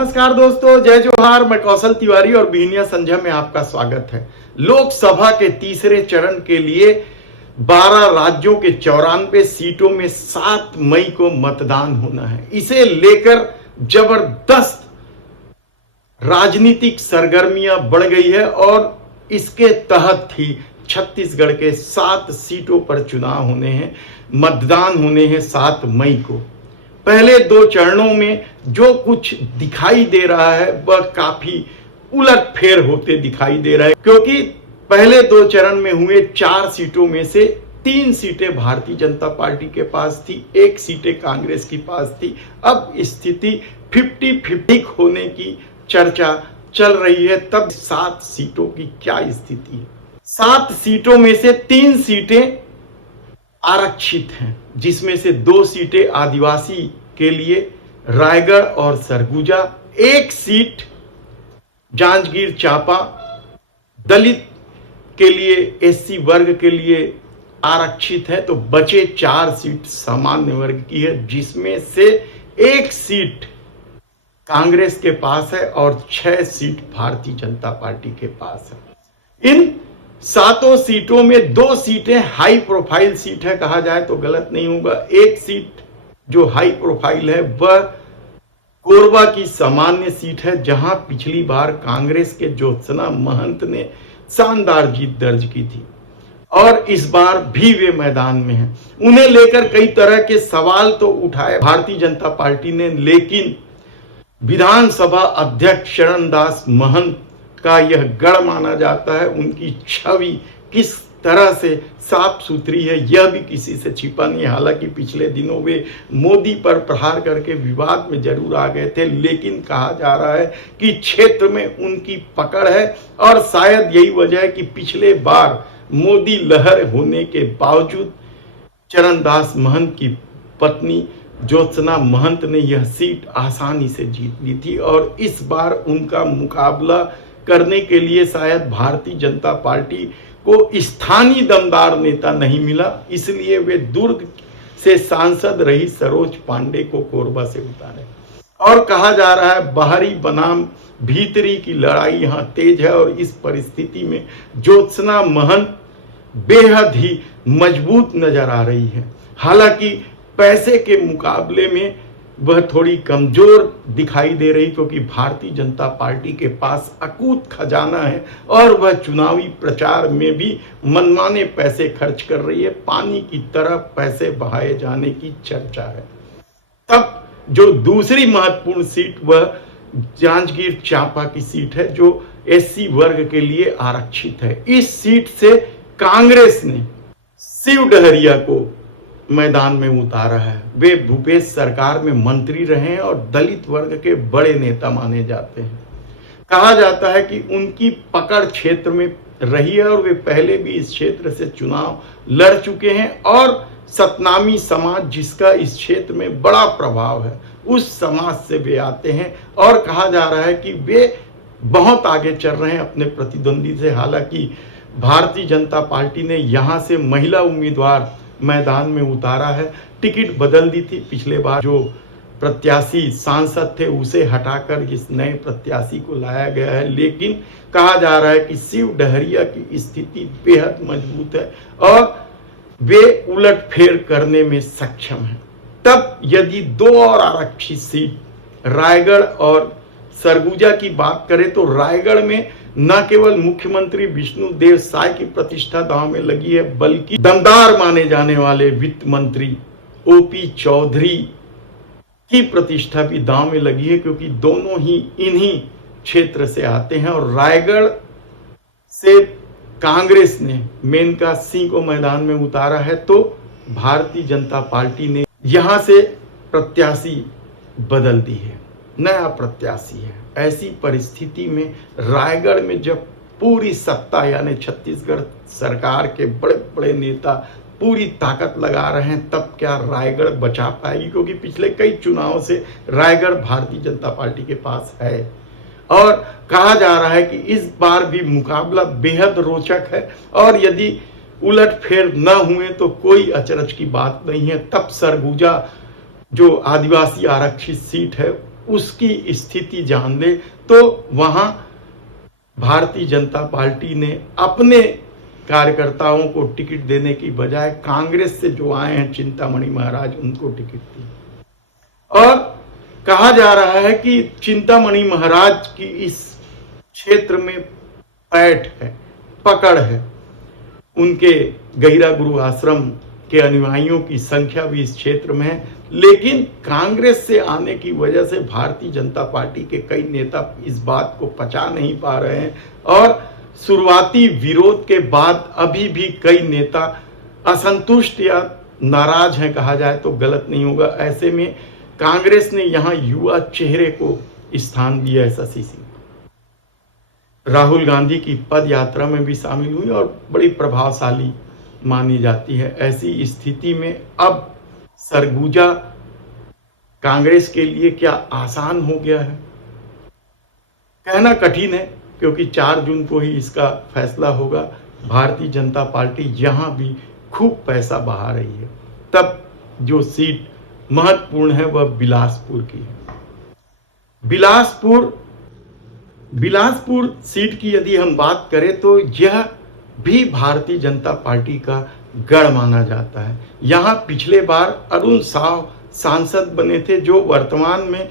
नमस्कार दोस्तों, जय जोहार। मैं कौशल तिवारी और बिहनिया संध्या में आपका स्वागत है। लोकसभा के तीसरे चरण के लिए 12 राज्यों के 94 सीटों में 7 मई को मतदान होना है। इसे लेकर जबरदस्त राजनीतिक सरगर्मियां बढ़ गई है और इसके तहत ही छत्तीसगढ़ के 7 सीटों पर चुनाव होने हैं, मतदान होने हैं 7 मई को। पहले 2 चरणों में जो कुछ दिखाई दे रहा है वह काफी उलटफेर होते दिखाई दे रहा है, क्योंकि पहले 2 चरण में हुए 4 सीटों में से 3 सीटें भारतीय जनता पार्टी के पास थी, 1 सीटें कांग्रेस के पास थी। अब स्थिति 50-50 होने की चर्चा चल रही है। तब 7 सीटों की क्या स्थिति है? 7 सीटों में से 3 सीटें आरक्षित हैं, जिसमें से 2 सीटें आदिवासी के लिए रायगढ़ और सरगुजा, 1 सीट जांजगीर चांपा दलित के लिए, एससी वर्ग के लिए आरक्षित है। तो बचे 4 सीट सामान्य वर्ग की है, जिसमें से 1 सीट कांग्रेस के पास है और 6 सीट भारतीय जनता पार्टी के पास है। इन 7 सीटों में 2 सीटें हाई प्रोफाइल सीट है, कहा जाए तो गलत नहीं होगा। 1 सीट जो हाई प्रोफाइल है वह कोरबा की सामान्य सीट है, जहां पिछली बार कांग्रेस के ज्योत्सना महंत ने शानदार जीत दर्ज की थी और इस बार भी वे मैदान में हैं। उन्हें लेकर कई तरह के सवाल तो उठाए भारतीय जनता पार्टी ने, लेकिन विधानसभा अध्यक्ष चरणदास महंत का यह गढ़ माना जाता है। उनकी छवि किस तरह से साफ सुथरी है यह भी किसी से छिपा नहीं। हालांकि पिछले दिनों वे मोदी पर प्रहार करके विवाद में जरूर आ गए थे, लेकिन कहा जा रहा है कि क्षेत्र में उनकी पकड़ है और शायद यही वजह है कि पिछले बार मोदी लहर होने के बावजूद चरणदास महंत की पत्नी ज्योत्सना महंत ने यह सीट आसानी से जीत ली थी और इस बार उनका मुकाबला करने के लिए शायद भारतीय जनता पार्टी को स्थानीय दमदार नेता नहीं मिला, इसलिए वे दुर्ग से सांसद रही सरोज पांडे को कोरबा से उतारे। और कहा जा रहा है बाहरी बनाम भीतरी की लड़ाई यहां तेज है और इस परिस्थिति में ज्योत्सना महंत बेहद ही मजबूत नजर आ रही है। हालांकि पैसे के मुकाबले में वह थोड़ी कमजोर दिखाई दे रही, क्योंकि भारतीय जनता पार्टी के पास अकूत खजाना है और वह चुनावी प्रचार में भी मनमाने पैसे खर्च कर रही है। पानी की तरह पैसे बहाए जाने की चर्चा है। तब जो दूसरी महत्वपूर्ण सीट वह जांजगीर चांपा की सीट है, जो एससी वर्ग के लिए आरक्षित है। इस सीट से कांग्रेस ने शिव डहरिया को मैदान में उतारा है। वे भूपेश सरकार में मंत्री रहे हैं और दलित वर्ग के बड़े नेता माने जाते हैं। कहा जाता है कि उनकी पकड़ क्षेत्र में रही है और वे पहले भी इस क्षेत्र से चुनाव लड़ चुके हैं और सतनामी समाज, जिसका इस क्षेत्र में बड़ा प्रभाव है, उस समाज से वे आते हैं और कहा जा रहा है कि वे बहुत आगे चल रहे हैं अपने प्रतिद्वंदी से। हालांकि भारतीय जनता पार्टी ने यहां से महिला उम्मीदवार मैदान में उतारा है, टिकट बदल दी थी। पिछले बार जो प्रत्याशी सांसद थे उसे हटाकर इस नए प्रत्याशी को लाया गया है, लेकिन कहा जा रहा है कि शिव डहरिया की स्थिति बेहद मजबूत है और वे उलटफेर करने में सक्षम हैं। तब यदि 2 और आरक्षित सीट रायगढ़ और सरगुजा की बात करें तो रायगढ़ में न केवल मुख्यमंत्री विष्णुदेव साय की प्रतिष्ठा दांव में लगी है, बल्कि दमदार माने जाने वाले वित्त मंत्री ओपी चौधरी की प्रतिष्ठा भी दांव में लगी है, क्योंकि दोनों ही इन्हीं क्षेत्र से आते हैं। और रायगढ़ से कांग्रेस ने मेनका सिंह को मैदान में उतारा है, तो भारतीय जनता पार्टी ने यहां से प्रत्याशी बदल दी है, नया प्रत्याशी है। ऐसी परिस्थिति में रायगढ़ में जब पूरी सत्ता यानी छत्तीसगढ़ सरकार के बड़े बड़े नेता पूरी ताकत लगा रहे हैं, तब क्या रायगढ़ बचा पाएगी? क्योंकि पिछले कई चुनावों से रायगढ़ भारतीय जनता पार्टी के पास है और कहा जा रहा है कि इस बार भी मुकाबला बेहद रोचक है और यदि उलटफेर न हुए तो कोई अचरज की बात नहीं है। तब सरगुजा जो आदिवासी आरक्षित सीट है उसकी स्थिति जान ले तो वहां भारतीय जनता पार्टी ने अपने कार्यकर्ताओं को टिकट देने की बजाय कांग्रेस से जो आए हैं चिंतामणि महाराज उनको टिकट दी। और कहा जा रहा है कि चिंतामणि महाराज की इस क्षेत्र में पैठ है, पकड़ है। उनके गहिरा गुरु आश्रम के अनुयायियों की संख्या भी इस क्षेत्र में है, लेकिन कांग्रेस से आने की वजह से भारतीय जनता पार्टी के कई नेता इस बात को पचा नहीं पा रहे हैं और शुरुआती विरोध के बाद अभी भी कई नेता असंतुष्ट या नाराज हैं, कहा जाए तो गलत नहीं होगा। ऐसे में कांग्रेस ने यहां युवा चेहरे को स्थान दिया है। शशि सिंह राहुल गांधी की पद यात्रा में भी शामिल हुई और बड़ी प्रभावशाली मानी जाती है। ऐसी स्थिति में अब सरगुजा कांग्रेस के लिए क्या आसान हो गया है, कहना कठिन है, क्योंकि 4 जून को ही इसका फैसला होगा। भारतीय जनता पार्टी यहां भी खूब पैसा बहा रही है। तब जो सीट महत्वपूर्ण है वह बिलासपुर की है। बिलासपुर सीट की यदि हम बात करें तो यह भी भारतीय जनता पार्टी का गढ़ माना जाता है। यहां पिछले बार अरुण साव सांसद बने थे, जो वर्तमान में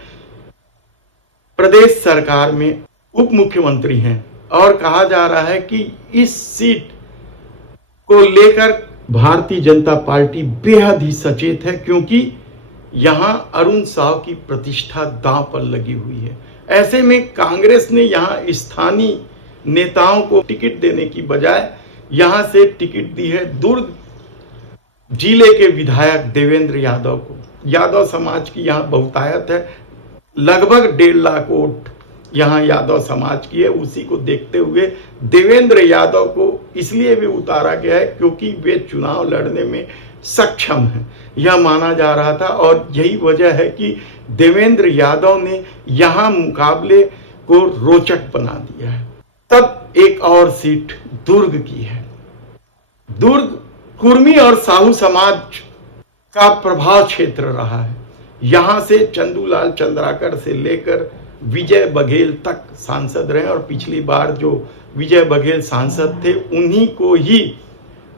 प्रदेश सरकार में उप मुख्यमंत्री हैं। और कहा जा रहा है कि इस सीट को लेकर भारतीय जनता पार्टी बेहद ही सचेत है, क्योंकि यहां अरुण साव की प्रतिष्ठा दांव पर लगी हुई है। ऐसे में कांग्रेस ने यहां स्थानीय नेताओं को टिकट देने की बजाय यहां से टिकट दी है दुर्ग जिले के विधायक देवेंद्र यादव को। यादव समाज की यहां बहुतायत है, लगभग 1.5 लाख वोट यहां यादव समाज की है। उसी को देखते हुए देवेंद्र यादव को इसलिए भी उतारा गया है क्योंकि वे चुनाव लड़ने में सक्षम हैं, यह माना जा रहा था। और यही वजह है कि देवेंद्र यादव ने यहां मुकाबले को रोचक बना दिया है। तब एक और सीट दुर्ग की है। दुर्ग कुर्मी और साहू समाज का प्रभाव क्षेत्र रहा है। यहां से चंदूलाल चंद्राकर से लेकर विजय बघेल तक सांसद रहे और पिछली बार जो विजय बघेल सांसद थे उन्हीं को ही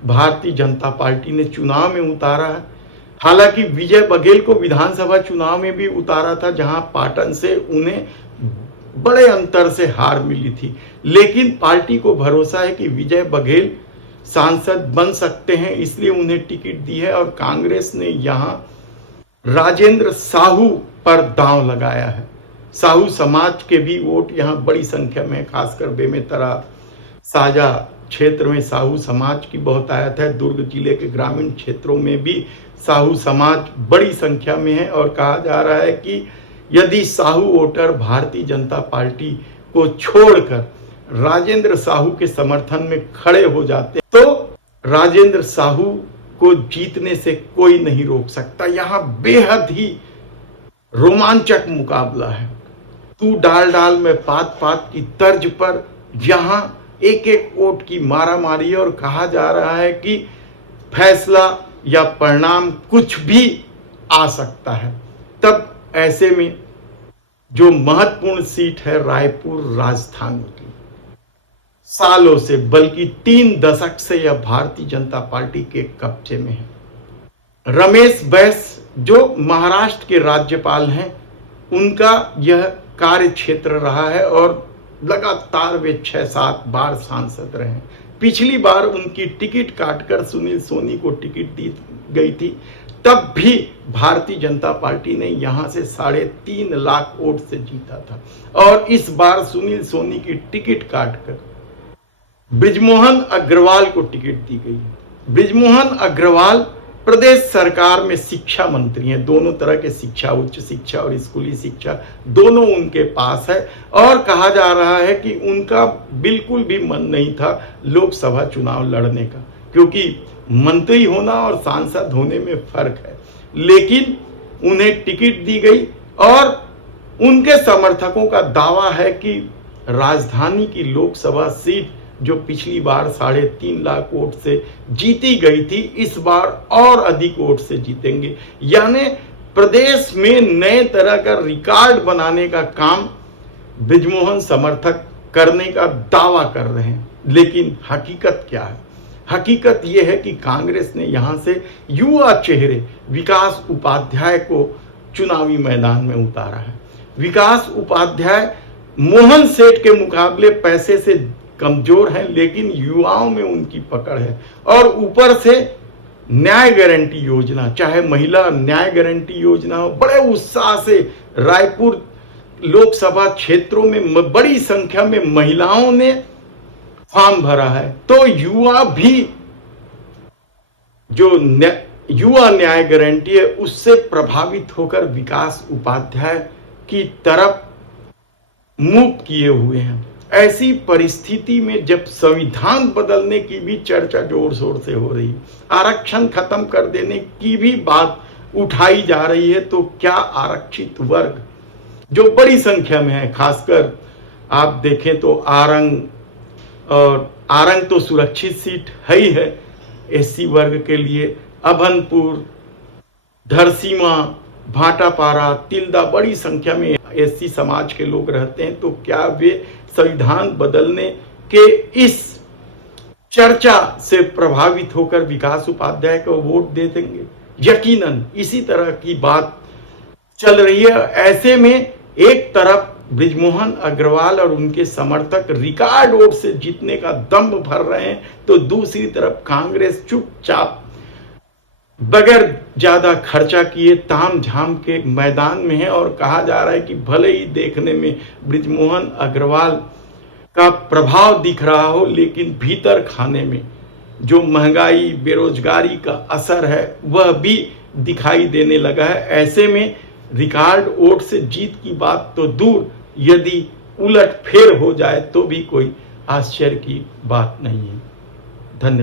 भारतीय जनता पार्टी ने चुनाव में उतारा है। हालांकि विजय बघेल को विधानसभा चुनाव में भी उतारा था, जहां पाटन से उन्हें बड़े अंतर से हार मिली थी, लेकिन पार्टी को भरोसा है कि विजय बघेल सांसद बन सकते हैं, इसलिए उन्हें टिकट दी है। और कांग्रेस ने यहां राजेंद्र साहू पर दांव लगाया है। साहू समाज के भी वोट यहां बड़ी संख्या में, खासकर बेमेतरा साजा क्षेत्र में साहू समाज की बहुतायत है। दुर्ग जिले के ग्रामीण क्षेत्रों में भी साहू समाज बड़ी संख्या में है और कहा जा रहा है कि यदि साहू वोटर भारतीय जनता पार्टी को छोड़कर राजेंद्र साहू के समर्थन में खड़े हो जाते तो राजेंद्र साहू को जीतने से कोई नहीं रोक सकता। यहां बेहद ही रोमांचक मुकाबला है। तू डाल डाल में पात पात की तर्ज पर यहां एक एक वोट की मारामारी है और कहा जा रहा है कि फैसला या परिणाम कुछ भी आ सकता है। तब ऐसे में जो महत्वपूर्ण सीट है रायपुर राजधानी की, सालों से बल्कि 3 दशक से यह भारतीय जनता पार्टी के कब्जे में है। रमेश बैस जो महाराष्ट्र के राज्यपाल हैं, उनका यह कार्य क्षेत्र रहा है और लगातार वे 6-7 बार सांसद रहे। पिछली बार उनकी टिकट काटकर सुनील सोनी को टिकट दी गई थी, तब भी भारतीय जनता पार्टी ने यहां से 3.5 लाख वोट से जीता था। और इस बार सुनील सोनी की टिकट काटकर बृजमोहन अग्रवाल को टिकट दी गई है। बृजमोहन अग्रवाल प्रदेश सरकार में शिक्षा मंत्री हैं। दोनों तरह के शिक्षा, उच्च शिक्षा और स्कूली शिक्षा दोनों उनके पास है। और कहा जा रहा है कि उनका बिल्कुल भी मन नहीं था लोकसभा चुनाव लड़ने का, क्योंकि मंत्री होना और सांसद होने में फर्क है। लेकिन उन्हें टिकट दी गई और उनके समर्थकों का दावा है कि राजधानी की लोकसभा सीट जो पिछली बार 3.5 लाख वोट से जीती गई थी, इस बार और अधिक वोट से जीतेंगे। यानी प्रदेश में नए तरह का रिकॉर्ड बनाने का काम बृजमोहन समर्थक करने का दावा कर रहे हैं। लेकिन हकीकत क्या है? हकीकत यह है कि कांग्रेस ने यहां से युवा चेहरे विकास उपाध्याय को चुनावी मैदान में उतारा है। विकास उपाध्याय मोहन सेठ के मुकाबले पैसे से कमजोर हैं, लेकिन युवाओं में उनकी पकड़ है। और ऊपर से न्याय गारंटी योजना, चाहे महिला न्याय गारंटी योजना हो, बड़े उत्साह से रायपुर लोकसभा क्षेत्रों में बड़ी संख्या में महिलाओं ने फॉर्म भरा है। तो युवा भी जो युवा न्याय गारंटी है उससे प्रभावित होकर विकास उपाध्याय की तरफ मुंह किए हुए हैं। ऐसी परिस्थिति में जब संविधान बदलने की भी चर्चा जोर शोर से हो रही, आरक्षण खत्म कर देने की भी बात उठाई जा रही है, तो क्या आरक्षित वर्ग जो बड़ी संख्या में है, खासकर आप देखें तो आरंग तो सुरक्षित सीट है ही है एससी वर्ग के लिए, अभनपुर, धरसीमा, भाटापारा, तिल्दा बड़ी संख्या में एससी समाज के लोग रहते हैं। तो क्या वे संविधान बदलने के इस चर्चा से प्रभावित होकर विकास उपाध्याय को वोट दे देंगे? यकीनन इसी तरह की बात चल रही है। ऐसे में एक तरफ बृजमोहन अग्रवाल और उनके समर्थक रिकॉर्ड वोट से जीतने का दम भर रहे हैं, तो दूसरी तरफ कांग्रेस चुपचाप बगैर ज्यादा खर्चा किए ताम झाम के मैदान में है। और कहा जा रहा है कि भले ही देखने में बृजमोहन अग्रवाल का प्रभाव दिख रहा हो, लेकिन भीतर खाने में जो महंगाई बेरोजगारी का असर है वह भी दिखाई देने लगा है। ऐसे में रिकॉर्ड वोट से जीत की बात तो दूर, यदि उलट फेर हो जाए तो भी कोई आश्चर्य की बात नहीं है। धन्यवाद।